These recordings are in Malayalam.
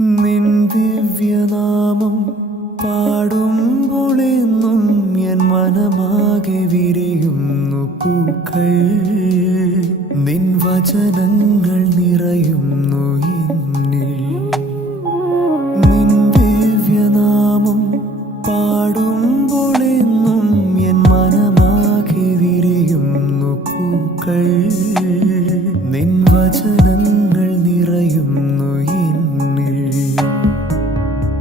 നിൻ ദിവ്യനാമം പാടുമ്പോളെന്നും എൻ മനമാകെ വിരിയുന്നു പൂക്കൾ. നിൻ വചനങ്ങൾ നിറയുന്നു എന്നിൽ. നിൻ ദിവ്യനാമം പാടുമ്പോളെന്നും എൻ മനമാകെ വിരിയുന്നു പൂക്കൾ. നിൻ വചനങ്ങൾ നിറയുന്നു എന്നിൽ.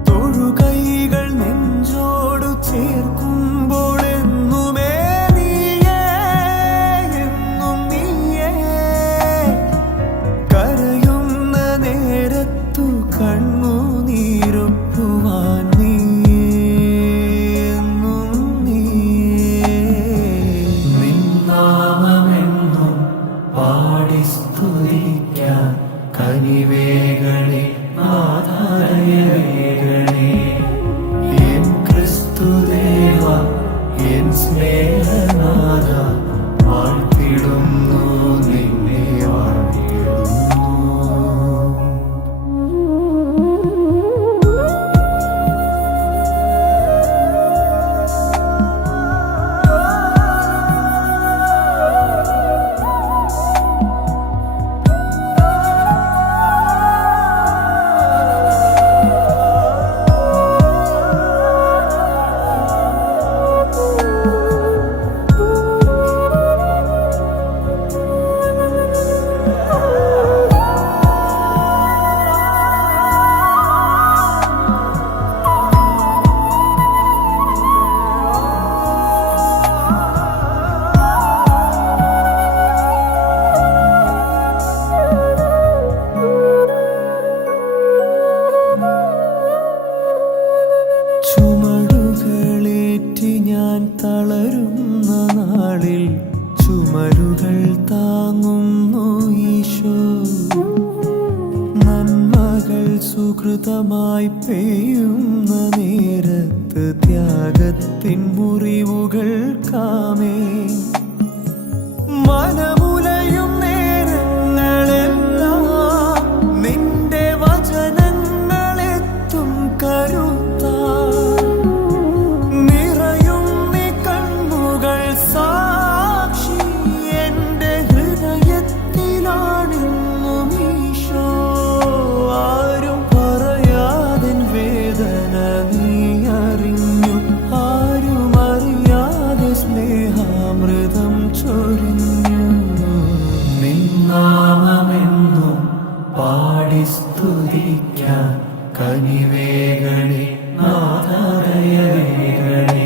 തൊഴുകൈകൾ നെഞ്ചോടു ചേർക്കുമ്പോൾ എന്നുമേ നീയേ, എന്നും നീയേ. കരയുന്ന നേരത്തു കണ്ണുനീരൊപ്പുവാൻ നീയേ, എന്നും നീയേ. നിൻ നാമമെന്നും പാടി സ്തുതിക്കാൻ കനിവേകളെ ആധാരവേകളെ. എൻ ക്രിസ്തുദേവ, എൻ സ്നേഹനാഥ, വാഴ്ത്തിടുന്നു നിന്നെ, വാഴ്ത്തിടുന്നു. ചുമടുകളേറ്റി ഞാൻ തളരുന്ന നാളിൽ ചുമരുകൾ താങ്ങുന്നു ഈശോ. നന്മകൾ സുകൃതമായി പെയ്യുന്ന നേരത്ത് ത്യാഗത്തിൻ മുറിവുകൾ കാമേ. മനമുലയും നേരങ്ങളെല്ലാം നിന്റെ വചനങ്ങളെത്തും കരുത്താ. നിറയും നീ കണ്ണുകൾ സാക്ഷി എന്റെ ഹൃദയത്തിലാണെന്നും ഈശോ. ആരും പറയാതെ വേദന നീ അറിഞ്ഞു, ആരും അറിയാതെ സ്നേഹാമൃതം ചൊരിഞ്ഞു. നിൻ നാമമെന്നും പാടി സ്തുതിക്കാൻ കനിവേകളെ ആധാരവേകളെ.